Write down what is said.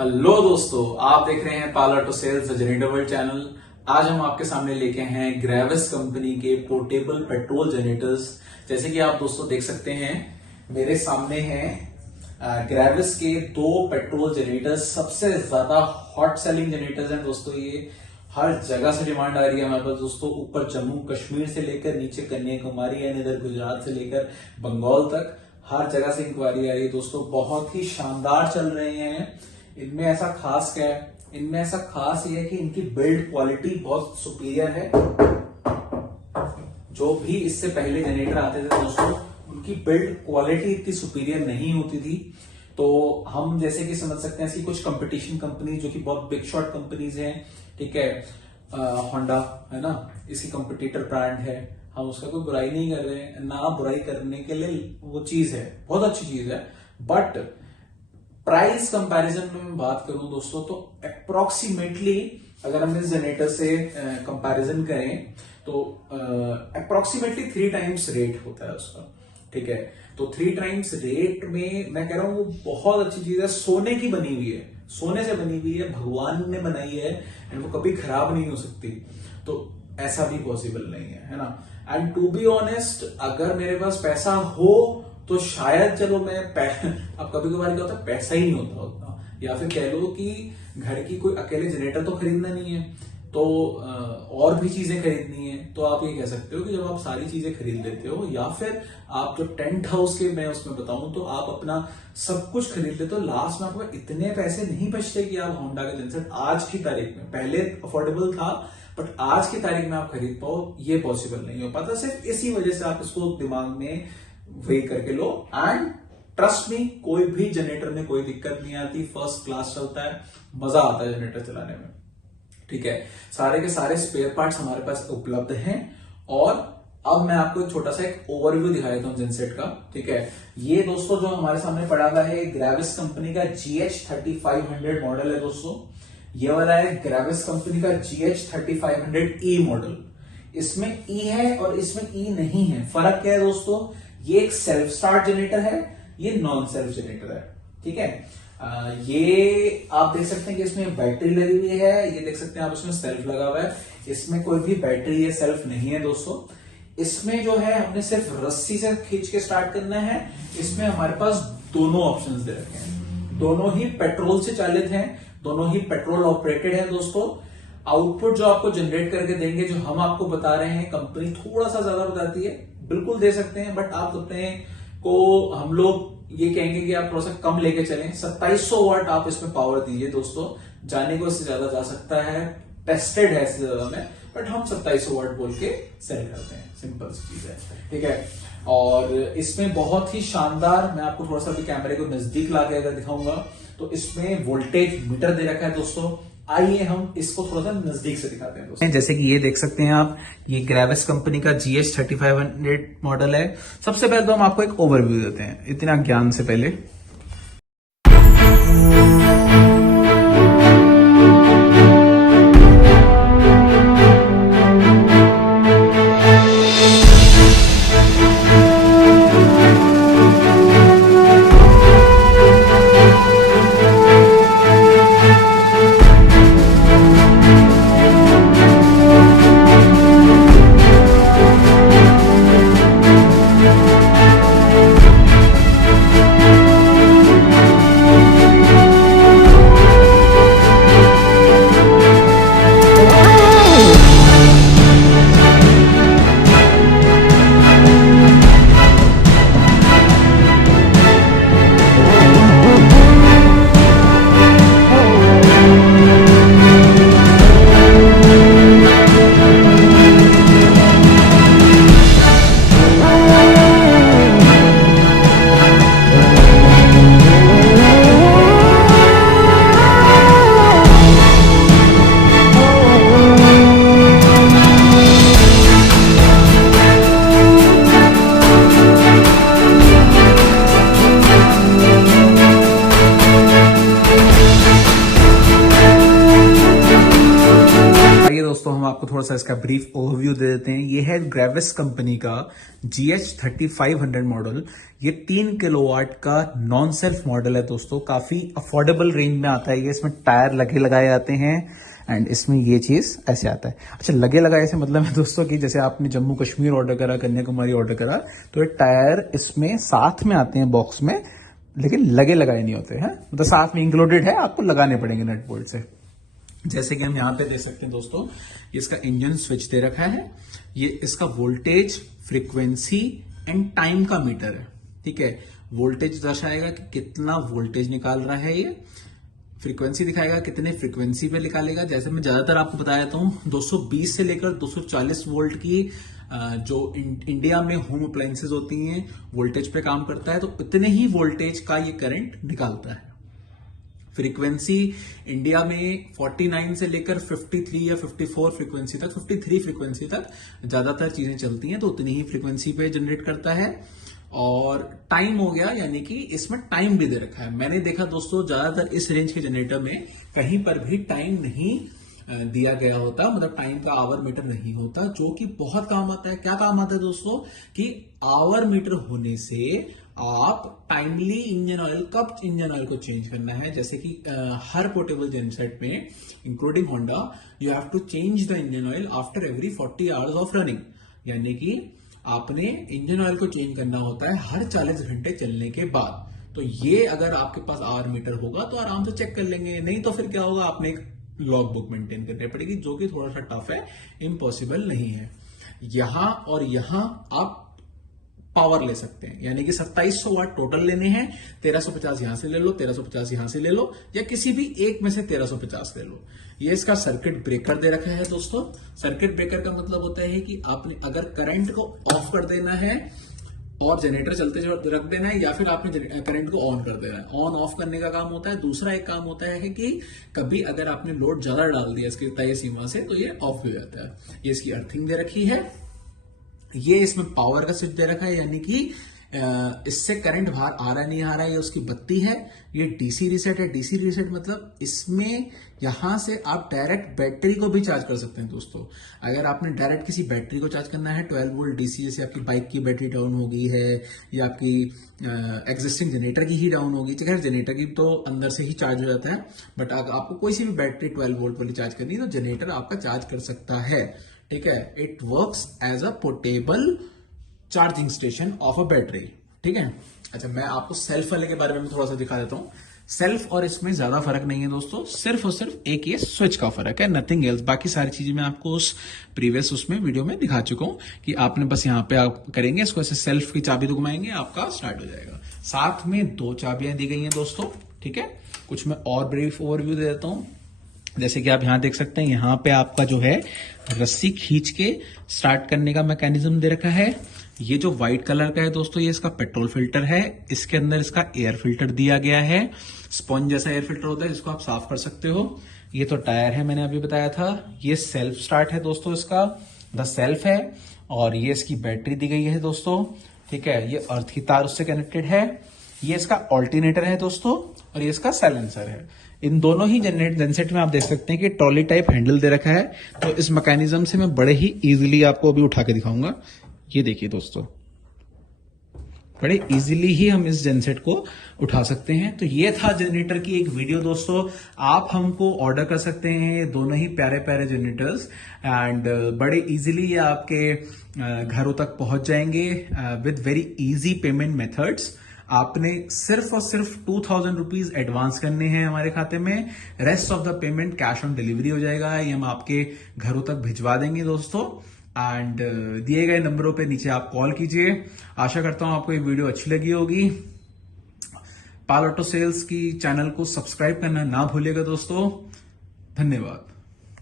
Hello दोस्तों, आप देख रहे हैं parlour to sales generator world channel. आज हम आपके सामने लेके हैं ग्रेविस कंपनी के पोर्टेबल पेट्रोल जनरेटर्स। जैसे कि आप दोस्तों देख सकते हैं, मेरे सामने हैं ग्रेविस के दो पेट्रोल जनरेटर्स। सबसे ज्यादा हॉट सेलिंग जनरेटर्स हैं दोस्तों। ये हर जगह से डिमांड आ रही है हमारे पास दोस्तों। ऊपर जम्मू कश्मीर से लेकर नीचे कन्याकुमारी एंड इधर गुजरात से लेकर बंगाल तक हर जगह से इंक्वायरी आ रही है दोस्तों। बहुत ही शानदार चल रहे हैं। इनमें ऐसा खास क्या है? इनमें ऐसा खास ये है कि इनकी बिल्ड क्वालिटी बहुत सुपीरियर है। जो भी इससे पहले जनरेटर आते थे दोस्तों, उनकी बिल्ड क्वालिटी इतनी सुपीरियर नहीं होती थी। तो हम जैसे कि समझ सकते हैं, इसकी कुछ कंपटीशन कंपनी जो कि बहुत बिग शॉट कंपनीज हैं, ठीक है, होंडा है ना, इसकी कंपटीटर ब्रांड है। हम उसका कोई बुराई नहीं कर रहे हैं, ना बुराई करने के लिए वो चीज है, बहुत अच्छी चीज है। बट प्राइस कंपैरिजन में मैं बात करूं दोस्तों, तो अप्रोक्सीमेटली अगर हम इस जनरेटर से कंपैरिजन करें तो अप्रोक्सीमेटली 3 टाइम्स रेट होता है उसका, ठीक है। तो 3 टाइम्स रेट में मैं कह रहा हूं वो बहुत अच्छी चीज है। सोने की बनी हुई है, सोने से बनी हुई है, भगवान ने बनाई है एंड वो कभी खराब नहीं हो सकती। तो ऐसा भी पॉसिबल नहीं है ना। एंड टू बी ऑनेस्ट, अगर मेरे पास पैसा हो तो शायद चलो मैं अब कभी कभार क्या होता है, पैसा ही नहीं होता उतना, या फिर कह लो कि घर की कोई अकेले जनरेटर तो खरीदना नहीं है, तो और भी चीजें खरीदनी है। तो आप ये कह सकते हो कि जब आप सारी चीजें खरीद लेते हो, या फिर आप जो टेंट हाउस के मैं उसमें बताऊं तो आप अपना सब कुछ खरीद लेते हो, लास्ट में आपको इतने पैसे नहीं बचते कि आप होंडा का जनसेट आज की तारीख में, पहले अफोर्डेबल था बट आज की तारीख में आप खरीद पाओ, ये पॉसिबल नहीं हो पाता। सिर्फ इसी वजह से आप इसको दिमाग में वही करके लो। एंड ट्रस्ट मी, कोई भी जनरेटर में कोई दिक्कत नहीं आती, फर्स्ट क्लास चलता है, मजा आता है जनरेटर चलाने में, ठीक है। सारे के सारे स्पेयर पार्ट्स हमारे पास उपलब्ध हैं। और अब मैं आपको एक छोटा सा एक ओवरव्यू दिखा देता हूं जनसेट का, ठीक है। ये दोस्तों जो हमारे सामने पड़ा हुआ है, ग्रेविस कंपनी का GH3500 मॉडल है दोस्तों। ये वाला है ग्रेविस कंपनी का GH3500E मॉडल। इसमें E है और इसमें E नहीं है। फर्क क्या है दोस्तों? ये एक सेल्फ स्टार्ट जनरेटर है, ये नॉन सेल्फ जनरेटर है, ठीक है। ये आप देख सकते हैं कि इसमें बैटरी लगी हुई है, ये देख सकते हैं आप, इसमें सेल्फ लगा हुआ है। इसमें कोई भी बैटरी या सेल्फ नहीं है दोस्तों। इसमें जो है हमने सिर्फ रस्सी से खींच के स्टार्ट करना है। इसमें हमारे पास दोनों ऑप्शंस दे रखे हैं, दोनों ही पेट्रोल से चालित हैं, दोनों ही पेट्रोल ऑपरेटेड है दोस्तों। आउटपुट जो आपको जनरेट करके देंगे, जो हम आपको बता रहे हैं, कंपनी थोड़ा सा ज्यादा बताती है, बिल्कुल दे सकते हैं, बट आप अपने को हम लोग ये कहेंगे कि आप थोड़ा सा कम लेके चलें। 2700 वाट आप इसमें पावर दीजिए दोस्तों, जाने को इससे ज्यादा जा सकता है, टेस्टेड है इससे ज्यादा में, बट हम 2700 वाट बोल के सेल करते हैं, सिंपल सी चीज है, ठीक है। और इसमें बहुत ही शानदार, मैं आपको थोड़ा सा भी कैमरे को नजदीक लाके अगर दिखाऊंगा तो इसमें वोल्टेज मीटर दे रखा है दोस्तों। आइए हम इसको थोड़ा सा नजदीक से दिखाते हैं दोस्तों। जैसे कि ये देख सकते हैं आप, ये ग्रेविस कंपनी का GH3500 मॉडल है। सबसे पहले तो हम आपको एक ओवरव्यू देते हैं, इतना ज्ञान से पहले। दोस्तों हम आपको थोड़ा सा इसका ब्रीफ ओवरव्यू दे देते हैं। ये है ग्रेविस कंपनी का GH3500 मॉडल। ये 3 किलोवाट का नॉन सेल्फ मॉडल है दोस्तों, काफी अफोर्डेबल रेंज में आता है ये। इसमें टायर लगे लगाए आते हैं एंड इसमें ये चीज ऐसे आता है। अच्छा, लगे लगाए से मतलब है दोस्तों कि जैसे आपने जम्मू कश्मीर ऑर्डर करा, कन्याकुमारी ऑर्डर करा, तो ये टायर इसमें साथ में आते हैं बॉक्स में, लेकिन लगे लगाए नहीं होते हैं, मतलब साथ में इंक्लूडेड है, आपको लगाने पड़ेंगे नट बोल्ट से। जैसे कि हम यहाँ पे देख सकते हैं दोस्तों, इसका इंजन स्विच दे रखा है, ये इसका वोल्टेज, फ्रीक्वेंसी एंड टाइम का मीटर है। ठीक है, वोल्टेज दर्शाएगा कि कितना वोल्टेज निकाल रहा है ये, फ्रीक्वेंसी दिखाएगा कितने फ्रीक्वेंसी पे निकालेगा। जैसे मैं ज्यादातर आपको बताया हूँ 220 से लेकर 240 वोल्ट की जो इंडिया में होम अप्लायंसेज होती हैं वोल्टेज पे काम करता है, तो इतने ही वोल्टेज का ये करंट निकालता है। फ्रीक्वेंसी इंडिया में 49 से लेकर 53 या 54 फ्रीक्वेंसी तक, 53 फ्रीक्वेंसी तक ज्यादातर चीजें चलती हैं, तो उतनी ही फ्रीक्वेंसी पे जनरेट करता है। और टाइम हो गया, यानी कि इसमें टाइम भी दे रखा है। मैंने देखा दोस्तों ज्यादातर इस रेंज के जनरेटर में कहीं पर भी टाइम नहीं दिया गया होता, मतलब टाइम का आवर मीटर नहीं होता, जो कि बहुत काम आता है। क्या काम आता है दोस्तों कि आवर मीटर होने से आप टाइमली इंजन ऑयल, कब इंजन ऑयल को चेंज करना है, जैसे कि हर पोर्टेबल जेनसेट में including Honda, you have to change the engine oil after every 40 hours of running, यानी कि आपने इंजन ऑयल को चेंज करना होता है हर 40 घंटे चलने के बाद। तो ये अगर आपके पास आवर मीटर होगा तो आराम से चेक कर लेंगे, नहीं तो फिर क्या होगा, आपने एक लॉग बुक मेंटेन करनी पड़ेगी, जो कि थोड़ा सा टफ है, इम्पॉसिबल नहीं है। यहां और यहां आप पावर ले सकते हैं, यानी कि 2700 वाट टोटल लेने हैं, 1350 यहां से ले लो, 1350 यहां से ले लो, या किसी भी एक में से 1350 ले लो। ये इसका सर्किट ब्रेकर दे रखा है दोस्तों। सर्किट ब्रेकर का मतलब होता है कि आपने अगर करंट को ऑफ कर देना है और जनरेटर चलते रख देना है, या फिर आपने करंट को ऑन कर देना है। ऑन ऑफ करने का काम होता है। दूसरा एक काम होता है कि कभी अगर आपने लोड ज्यादा डाल दिया इसकी तय सीमा से, तो ये ऑफ हो जाता है। ये इसकी अर्थिंग दे रखी है। ये इसमें पावर का स्विच दे रखा है, यानी कि इससे करंट बाहर आ रहा है नहीं आ रहा है, ये उसकी बत्ती है। ये डीसी रीसेट है। डीसी रीसेट मतलब इसमें यहां से आप डायरेक्ट बैटरी को भी चार्ज कर सकते हैं दोस्तों। अगर आपने डायरेक्ट किसी बैटरी को चार्ज करना है 12 वोल्ट डीसी, जैसे आपकी बाइक की बैटरी डाउन हो गई है या आपकी एग्जिस्टिंग जनरेटर की ही डाउन होगी, खैर जनरेटर की तो अंदर से ही चार्ज हो जाता है, बट अगर आपको कोई सी भी बैटरी 12 वोल्ट वाली चार्ज करनी है तो जनरेटर आपका चार्ज कर सकता है। ठीक है, it works as a portable charging station of a battery. ठीक है, अच्छा मैं आपको सेल्फ वाले के बारे में थोड़ा सा दिखा देता हूं। सेल्फ और इसमें ज्यादा फर्क नहीं है दोस्तों, सिर्फ और सिर्फ एक ये स्विच का फर्क है, नथिंग एल्स। बाकी सारी चीजें मैं आपको उस प्रीवियस उसमें वीडियो में दिखा चुका हूं कि आपने बस यहाँ पे आप करेंगे इसको ऐसे, सेल्फ की चाबी घुमाएंगे, आपका स्टार्ट हो जाएगा। साथ में 2 चाबियां दी गई हैं दोस्तों। ठीक है, कुछ मैं और ब्रीफ ओवरव्यू दे देता हूं। जैसे कि आप यहां देख सकते हैं, यहां पे आपका जो है रस्सी खींच के स्टार्ट करने का मैकेनिज्म दे रखा है। ये जो व्हाइट कलर का है दोस्तों, ये इसका पेट्रोल फिल्टर है। इसके अंदर इसका एयर फिल्टर दिया गया है, स्पंज जैसा एयर फिल्टर होता है जिसको आप साफ कर सकते हो। ये तो टायर है, मैंने अभी बताया था। ये सेल्फ स्टार्ट है दोस्तों, इसका द सेल्फ है। और ये इसकी बैटरी दी गई है दोस्तों। ठीक है, ये अर्थ की तार उससे कनेक्टेड है। ये इसका ऑल्टरनेटर है दोस्तों, और ये इसका साइलेंसर है। इन दोनों ही जेनसेट में आप देख सकते हैं कि ट्रॉली टाइप हैंडल दे रखा है। तो इस मैकेनिज्म से मैं बड़े ही इजीली आपको अभी उठा के दिखाऊंगा। ये देखिए दोस्तों, बड़े इजीली ही हम इस जेनसेट को उठा सकते हैं। तो ये था जनरेटर की एक वीडियो दोस्तों। आप हमको ऑर्डर कर सकते हैं, दोनों ही प्यारे प्यारे जनरेटर्स, एंड बड़े इजीली ये आपके घरों तक पहुंच जाएंगे with very easy payment methods. आपने सिर्फ और सिर्फ 2000 रुपीज एडवांस करने हैं हमारे खाते में, rest of the payment cash on delivery हो जाएगा। ये हम आपके घरों तक भिजवा देंगे दोस्तों। एंड दिए गए नंबरों पे नीचे आप कॉल कीजिए। आशा करता हूं आपको ये वीडियो अच्छी लगी होगी। पाल ऑटो सेल्स की चैनल को सब्सक्राइब करना ना भूलिएगा दोस्तों। धन्यवाद।